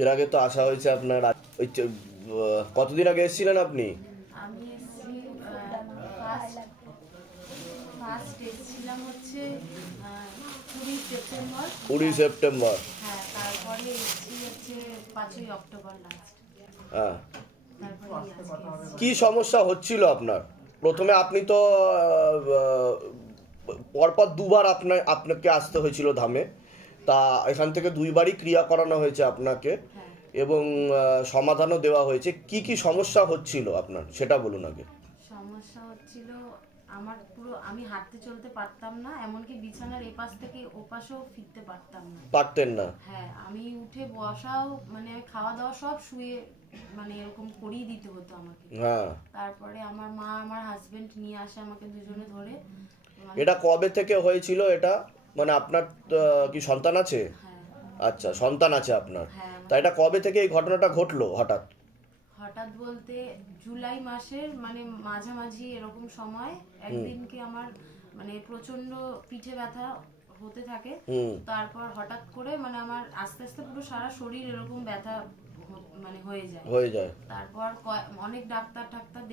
এর আগে তো আসা হয়েছে আপনার, ওই কতদিন আগে এসেছিলেন আপনি? আমি এসেছি ফার্স্ট এসেছিলাম হচ্ছে 20 সেপ্টেম্বর। হ্যাঁ, তারপরে এসেছি হচ্ছে 5ই অক্টোবর লাস্ট। হ্যাঁ, কি সমস্যা হচ্ছিল আপনার? প্রথমে আপনি তো পরপর দুবার আপনাকে আসতে হয়েছিল ধামে, তা এখান থেকে 2বারই ক্রিয়া করানো হয়েছে আপনাকে এবং সমাধানও দেওয়া হয়েছে। কি কি সমস্যা হচ্ছিল আপনার সেটা বলুন আগে। সমস্যা হচ্ছিল আমার পুরো, আমি হাঁটতে চলতে পারতাম না, এমনকি বিছানার এপাশ থেকে ওপাশেও ফিরতে পারতেন না। হ্যাঁ, আমি উঠে বসাও মানে খাওয়া দাওয়া সব শুয়ে মানে এরকম করিয়ে দিতে হতো আমাকে। হ্যাঁ, তারপরে আমার মা আমার হাজবেন্ড নিয়ে আসে আমাকে দুজনে ধরে। এটা কবে থেকে হয়েছিল এটা? মানে আপনার কি সন্তান আছে? আচ্ছা, সন্তান আছে আপনার। তা এটা কবে থেকে এই ঘটনাটা ঘটলো হঠাৎ? হঠাৎ বলতে জুলাই মাসের মানে মাঝামাঝি এরকম সময় একদিনকে আমার মানে প্রচন্ড পিঠে ব্যথা হতে থাকে। তারপর হঠাৎ করে মানে আমার আস্তে আস্তে পুরো সারা শরীর এরকম ব্যথা মানে হয়ে যায়। তারপর অনেক ডাক্তার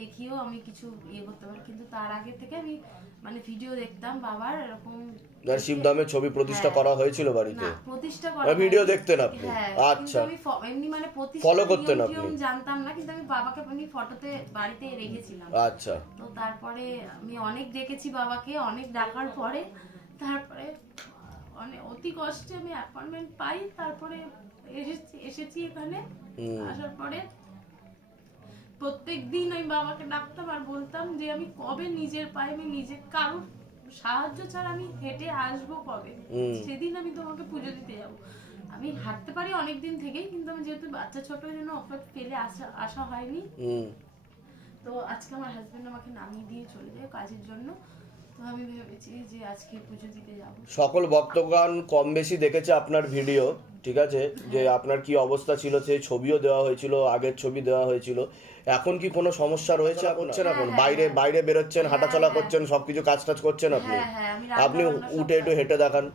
দেখিয়েও আমি কিছু ইয়ে করতে পারি, কিন্তু তার আগে থেকে আমি মানে ভিডিও দেখতাম বাবার এরকম শিবধামে ছবি প্রতিষ্ঠা করা হয়েছিল বাড়িতে। প্রতিষ্ঠা করা ভিডিও দেখতেন আপনি? আচ্ছা, আমি এমনি মানে ফলো করতেন আপনি? জানতাম না, কিন্তু আমি বাবাকে আমি ফটোতে বাড়িতে রেখেছিলাম। আচ্ছা, তো তারপরে আমি অনেক দেখেছি বাবাকে, অনেক ডাকার পরে তারপরে অনেক অতি কষ্টে আমি অ্যাপয়েন্টমেন্ট পাই। তারপরে এসেছি এখানে। আসার পরে প্রত্যেকদিন আমি বাবাকে ডাকতাম আর বলতাম যে আমি কবে নিজের পায়ে আমি নিজে কারোর সাহায্য ছাড়া আমি হেঁটে আসবো কবে, সেদিন আমি তোমাকে পুজো দিতে যাবো। আমি হাঁটতে পারি অনেকদিন থেকেই, কিন্তু আমি যেহেতু বাচ্চা ছোট জন্য ওকে ফেলে আসা হয়নি। তো আজকে আমার হাজবেন্ড আমাকে নামিয়ে দিয়ে চলে যায় কাজের জন্য, তো আমি ভেবেছি যে আজকে পুজো দিতে যাব। সকল ভক্তগণ কম বেশি দেখেছে আপনার ভিডিও, ঠিক আছে, যে আপনার কি অবস্থা ছিল, সেই ছবিও দেওয়া হয়েছিল, আগের ছবি দেওয়া হয়েছিল। এখন কি কোনো সমস্যা রয়েছে? করছেন এখন? বাইরে বেরোচ্ছেন, হাঁটাচলা করছেন, সবকিছু কাজ করছেন আপনি? আপনি উঠে একটু হেঁটে দেখান।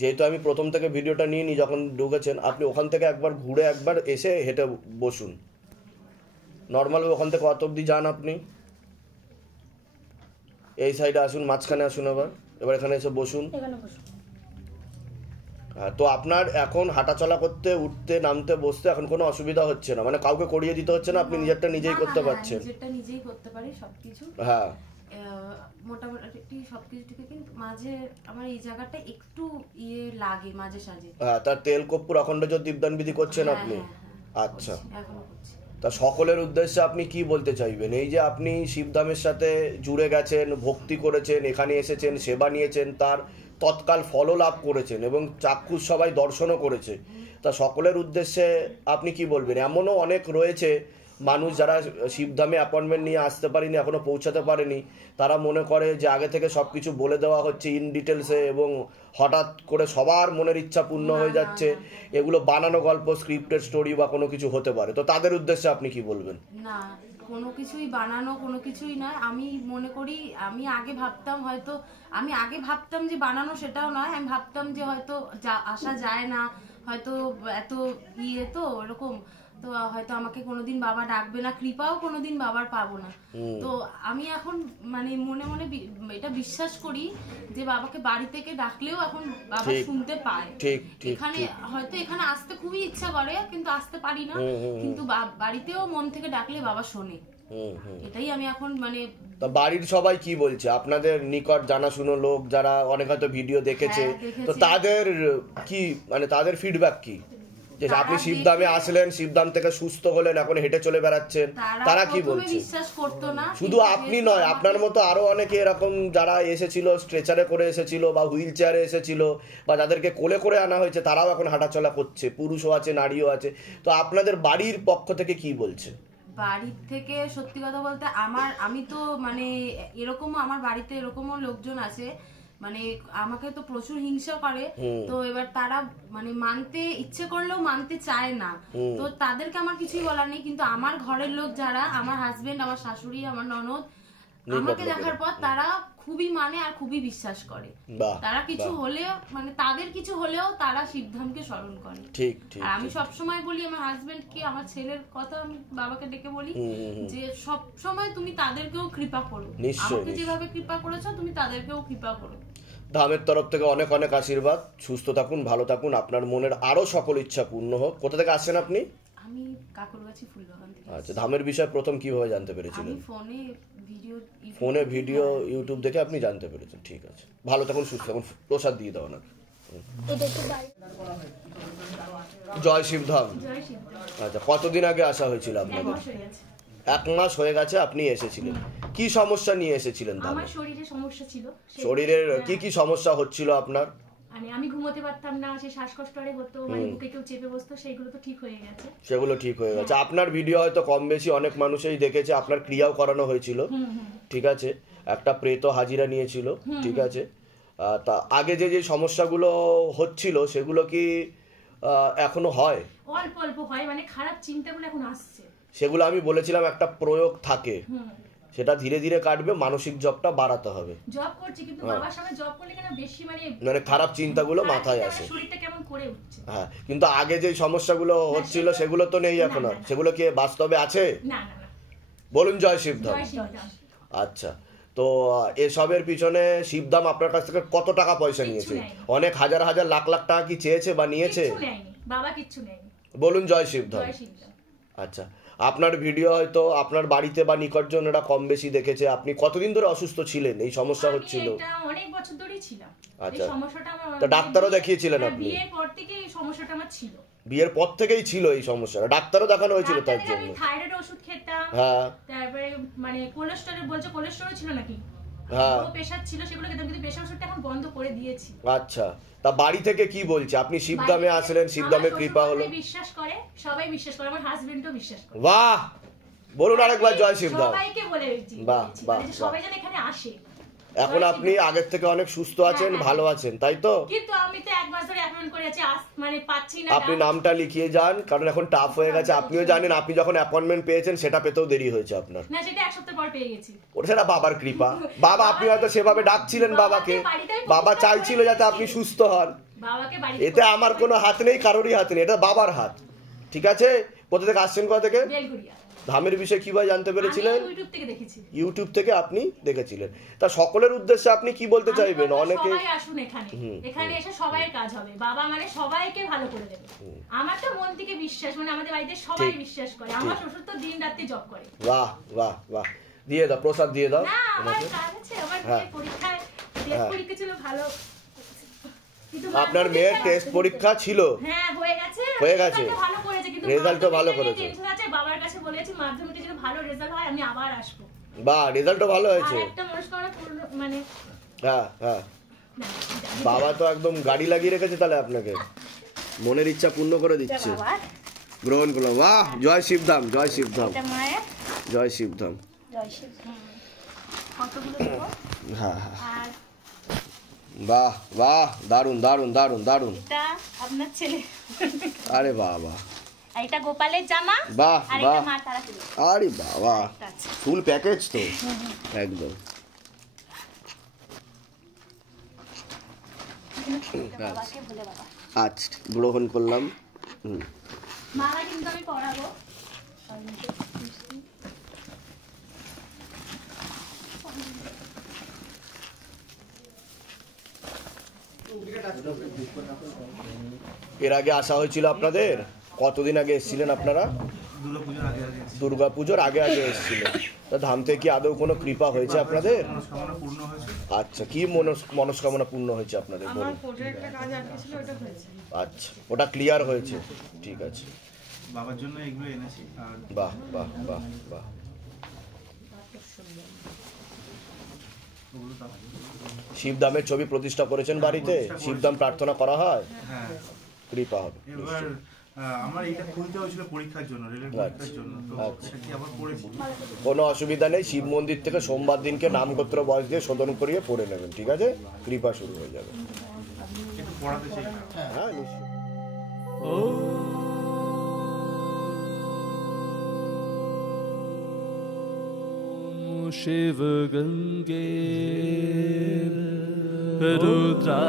যেহেতু আমি প্রথম থেকে ভিডিওটা নিয়ে নি, যখন ঢুকেছেন আপনি ওখান থেকে একবার ঘুরে একবার এসে হেঁটে বসুন। নর্মাল ওখান থেকে কত অবধি যান আপনি? এই সাইডে আসুন, মাঝখানে আসুন, এবার এখানে এসে বসুন। তো আপনার এখন হাঁটাচলা করতে, উঠতে, নামতে, বসতে এখন কোনো অসুবিধা হচ্ছে না? মানে কাউকে করিয়ে দিতে হচ্ছে না, আপনি নিজেরটা নিজেই করতে পারছেন? নিজেরটা নিজেই করতে পারি সবকিছু। হ্যাঁ, মোটামুটি সবকিছু ঠিক, কিন্তু মাঝে আমার এই জায়গাটা একটু ইয়ে লাগে মাঝে সাঝে। হ্যাঁ, তার তেল কর্পূর অখণ্ড জ্যোতি দীপদান বিধি করছেন আপনি? আচ্ছা, এখনো করছি। তা সকলের উদ্দেশ্যে আপনি কি বলতে চাইবেন? এই যে আপনি শিবধামের সাথে জুড়ে গেছেন, ভক্তি করেছেন, এখানে এসেছেন, সেবা নিয়েছেন, তার তৎকাল ফলও লাভ করেছেন এবং চাক্ষুষ সবাই দর্শনও করেছে, তা সকলের উদ্দেশ্যে আপনি কি বলবেন? এমনও অনেক রয়েছে মানুষ যারা শিবধামে অ্যাপয়েন্টমেন্ট নিয়ে আসতে পারেনি, এখনো পৌঁছাতে পারেনি, তারা মনে করে যে আগে থেকে সব কিছু বলে দেওয়া হচ্ছে ইন ডিটেলসে এবং হঠাৎ করে সবার মনের ইচ্ছা পূর্ণ হয়ে যাচ্ছে। এগুলো বানানো গল্প, স্ক্রিপ্টেড স্টোরি বা কোনো কিছু হতে পারে, তো তাদের উদ্দেশ্যে আপনি কি বলবেন? না, কোনো কিছুই বানানো কোনো কিছুই নয়। আমি মনে করি আমি আগে ভাবতাম যে বানানো, সেটাও নয়। আমি ভাবতাম যে হয়তো আসা যায় না, হয়তো এত ইয়ে তো এরকম, তো হয়তো আমাকে কোনোদিন বাবা ডাকবে না, কৃপাও কোনোদিন বাবার পাবো না। তো আমি এখন মানে মনে মনে এটা বিশ্বাস করি যে বাবাকে বাড়ি থেকে ডাকলেও এখন বাবা শুনতে পায়। এখানে আসতে খুবই ইচ্ছা করে, কিন্তু আসতে পারি না, কিন্তু বাড়িতেও মন থেকে ডাকলে বাবা শোনে। এটাই আমি এখন মানে। তা বাড়ির সবাই কি বলছে? আপনাদের নিকট জানাশুনো লোক যারা অনেক হয়তো ভিডিও দেখেছে, তো তাদের কি মানে তাদের ফিডব্যাক কি? যে আপনি শিবধামে আসলেন, শিবধাম থেকে সুস্থ হলেন, এখন হেঁটে চলে বেড়াচ্ছেন, তারা কি বলছে? বিশ্বাস করতো না। শুধু আপনি নয়, আপনার মতো আরো অনেকে এরকম যারা এসেছিল, স্ট্রেচারে করে এসেছিল বা হুইল চেয়ারে এসেছিল বা যাদেরকে কোলে করে আনা হয়েছে, তারাও এখন হাঁটাচলা করছে, পুরুষও আছে, নারীও আছে। তো আপনাদের বাড়ির পক্ষ থেকে কি বলছে? বাড়ির থেকে সত্যি কথা বলতে আমি তো মানে এরকমও আমার বাড়িতে এরকমও লোকজন আছে মানে আমাকে তো প্রচুর হিংসা করে। তো এবার তারা মানে মানতে ইচ্ছে করলেও মানতে চায় না, তো তাদেরকে আমার কিছুই বলার নেই। কিন্তু আমার ঘরের লোক যারা, আমার হাজবেন্ড, আমার শাশুড়ি, আমার ননদ, আমাকে দেখার পর তারা খুবই মানে আর খুবই বিশ্বাস করে। তারা কিছু হলেও মানে তাদের কিছু হলেও তারা শিবধামকে স্মরণ করে। ঠিক ঠিক। আর আমি সব সময় বলি আমার হাজবেন্ডকে, আমার ছেলের কথা আমি বাবাকে ডেকে বলি যে সব সময় তুমি তাদেরকেও কৃপা করো, আমাকে যেভাবে কৃপা করেছো তুমি তাদেরকেও কৃপা করো। ধামের তরফ থেকে অনেক অনেক আশীর্বাদ, সুস্থ থাকুন, ভালো থাকুন, আপনার মনের আরো সকল ইচ্ছা পূর্ণ হোক। কোথা থেকে আসছেন আপনি? আমি কাকুরগাছি ফুলবাগান থেকে। আচ্ছা, ধামের বিষয়ে প্রথম কিভাবে জানতে পেরেছিলেন? আমি ফোনে ভিডিও ইউটিউব দেখে আপনি জানতে পেরেছেন। ঠিক আছে, ভালো থাকুন, সুস্থ থাকুন। প্রসাদ দিয়ে দাও না। জয় শিবধাম। আচ্ছা, কতদিন আগে আসা হয়েছিল আপনাদের? 1 মাস হয়ে গেছে আপনি এসেছিলেন। কি সমস্যা নিয়ে এসেছিলেন? আমার শরীরে সমস্যা ছিল। শরীরের কি কি সমস্যা হচ্ছিল আপনার? মানে আমি ঘুমোতে পারতাম না, সেই শ্বাসকষ্ট আরে হতো, মানে বুকে কেউ চেপে বসতো, সেগুলো তো ঠিক হয়ে গেছে। সেগুলো ঠিক হয়ে গেছে। আপনার ভিডিও হয়তো কম বেশি অনেক মানুষই দেখেছে, আপনার ক্রিয়াও করানো হয়েছিল। ঠিক আছে, একটা প্রেত হাজিরা নিয়েছিল। ঠিক আছে, তা আগে যে যে সমস্যাগুলো হচ্ছিল সেগুলো কি এখনো হয়? অল্প অল্প হয়, মানে খারাপ চিন্তাগুলো এখন আসছে। সেগুলো আমি বলেছিলাম একটা প্রয়োগ থাকে, সেটা ধীরে ধীরে কাটবে, মানসিক জবটা বাড়াতে হবে। জব করছি কিন্তু বাবার সামনে জব করলে কেন বেশি মানে খারাপ চিন্তাগুলো মাথায় আসে, শরীরটা কেমন করে উঠছে। হ্যাঁ, কিন্তু আগে যে সমস্যাগুলো হচ্ছিল সেগুলো তো নেই এখন আর। সেগুলো কি বাস্তবে আছে? না না না। বলুন জয় শিবধাম। আচ্ছা, তো এসবের পিছনে শিবধাম আপনার কাছ থেকে কত টাকা পয়সা নিয়েছে? অনেক হাজার হাজার লাখ লাখ টাকা কি চেয়েছে বা নিয়েছে? বাবা কিচ্ছু নেয়নি। বলুন জয় শিবধাম। আচ্ছা, আপনার ভিডিও হয়তো আপনার বাড়িতে বা নিকটজনেরা কম বেশি দেখেছে। আপনি কতদিন ধরে অসুস্থ ছিলেন? এই সমস্যা হচ্ছিল? এটা অনেক বছর ধরেই ছিল। আচ্ছা, এই সমস্যাটা আমার তো ডাক্তারও দেখিয়েছিলেন আপনি? বিয়ের পর থেকে এই সমস্যাটা আমার ছিল। বিয়ের পর থেকেই ছিল এই সমস্যাটা? ডাক্তারও দেখানো হয়েছিল তার জন্য? আমি থাইরয়েড ওষুধ খেতাম, হ্যাঁ, তারপরে মানে কোলেস্টেরল বলছে, কোলেস্টেরল ছিল নাকি, হ্যাঁ, ও প্রেসার ছিল, সেগুলো খেতাম, কিন্তু প্রেসার ওষুধটা এখন বন্ধ করে দিয়েছি। আচ্ছা, তা বাড়ি থেকে কি বলছে? আপনি শিবধামে আসলেন, শিবধামে কৃপা হলো, বিশ্বাস করে, সবাই বিশ্বাস করে, আমার হাজবেন্ডও বিশ্বাস করে। বাহ, বলুন আরেকবার জয় শিবধাম। সবাইকে বলেছি, বাহ বাহ, সবাই যেন এখানে আসে। এখন আপনি আগের থেকে অনেক সুস্থ আছেন, ভালো আছেন, তাই তো? কিন্তু আমি তো 1 মাস ধরে অ্যাপয়েন্টমেন্ট করে আছি, মানে পাচ্ছি না। আপনি নামটা লিখিয়ে যান, কারণ এখন টাফ হয়ে গেছে। আপনিও জানেন, আপনি যখন অ্যাপয়েন্টমেন্ট পেয়েছেন সেটা পেতেও দেরি হয়েছে আপনার। না, সেটা 1 সপ্তাহ পর পেয়ে গেছি। ওটা সেটা বাবার কৃপা। বাবা, আপনি হয়তো সেভাবে ডাকছিলেন বাবাকে, বাবা চাইছিল যাতে আপনি সুস্থ হন। বাবাকে বাড়ি, এতে আমার কোনো হাত নেই, কারোরই হাত নেই, এটা বাবার হাত। ঠিক আছে, কোথা থেকে আসছেন? কোথা থেকে? বেলগুড়িয়া। ধামের বিষয়ে কিভাবে জানতে পেরেছিলেন? ইউটিউব থেকে দেখেছি। ইউটিউব থেকে আপনি দেখেছিলেন। তা সকলের উদ্দেশ্যে আপনি কি বলতে চাইবেন? অনেকে সবাই আসুন এখানে, এখানে এসে সবাইয়ের কাজ হবে। বাবা মানে সবাইকে ভালো করে দেবে। আমার তো মন থেকে বিশ্বাস, মানে আমাদের বাড়িতে সবাই বিশ্বাস করে। আমার শ্বশুর তো দিন রাতে জব করে। বাহ বাহ বাহ, দিয়ে দাও, প্রসাদ দিয়ে দাও। না, আমার কাজ আছে, আমার পরীক্ষায় টেস্ট পরীক্ষা ছিল, ভালো। আপনার মেয়ের টেস্ট পরীক্ষা ছিল? হ্যাঁ, হয়ে গেছে। হয়ে গেছে, ভালো করেছে, কিন্তু রেজাল্টও ভালো করেছে। টেনশন আছে, বাবার কাছে বলেছি মাধ্যমিকে যদি ভালো রেজাল্ট হয় আমি আবার আসবো। বাহ, রেজাল্টও ভালো হয়েছে। আর একটা মনস্কামনা পূর্ণ, মানে হ্যাঁ হ্যাঁ, বাবা তো একদম গাড়ি লাগিয়ে রেখেছে তাহলে আপনাকে, মনের ইচ্ছা পূর্ণ করে দিচ্ছে। গ্রহণ করলাম। বাহ, জয় শিবধাম, জয় শিবধাম, জয় শিবধাম, জয় শিবধাম। কতগুলো দেব? হ্যাঁ হ্যাঁ, বাহ বাহ, দারুন দারুন দারুন দারুন। এটা আপনার ছেলে। আরে বাহ বাহ, এটা গোপালের জামা। বাহ আর বাহ, এটা মা তারা ছিল। আরে বাবা, ফুল প্যাকেজ তো একদম। আচ্ছা, গ্রহণ করলাম। মালা কিন্তু আমি পড়াবো। এর আগে আসা হয়েছিল আপনাদের? কতদিন আগে এসেছিলেন আপনারা? দুর্গাপুজোর আগে আগে এসেছিলেন। তা ধাম থেকে কি আদৌ কোনো কৃপা হয়েছে আপনাদের? আচ্ছা, কি মনস্কামনা পূর্ণ হয়েছে আপনাদের? বলুন। আচ্ছা, ওটা ক্লিয়ার হয়েছে, ঠিক আছে। বাবার জন্য এগুলো এনেছি। বাহ বাহ বাহ বাহ। শিবধামের ছবি প্রতিষ্ঠা করেছেন বাড়িতে? শিবধাম প্রার্থনা করা হয়, কৃপা হবে। এবার আমার এটা খুলতে হয়েছিল পরীক্ষার জন্য, রেলের পরীক্ষার জন্য, তো সেটা কি আবার পড়েছি। কোনো অসুবিধা নেই, শিব মন্দির থেকে সোমবার দিনকে নামগোত্র বয়স দিয়ে শোধন করিয়ে পড়ে নেবেন, ঠিক আছে? কৃপা শুরু হয়ে যাবে। একটু পড়াতে চাই। হ্যাঁ, নিশ্চয়ই। शिव गंगे रुद्रा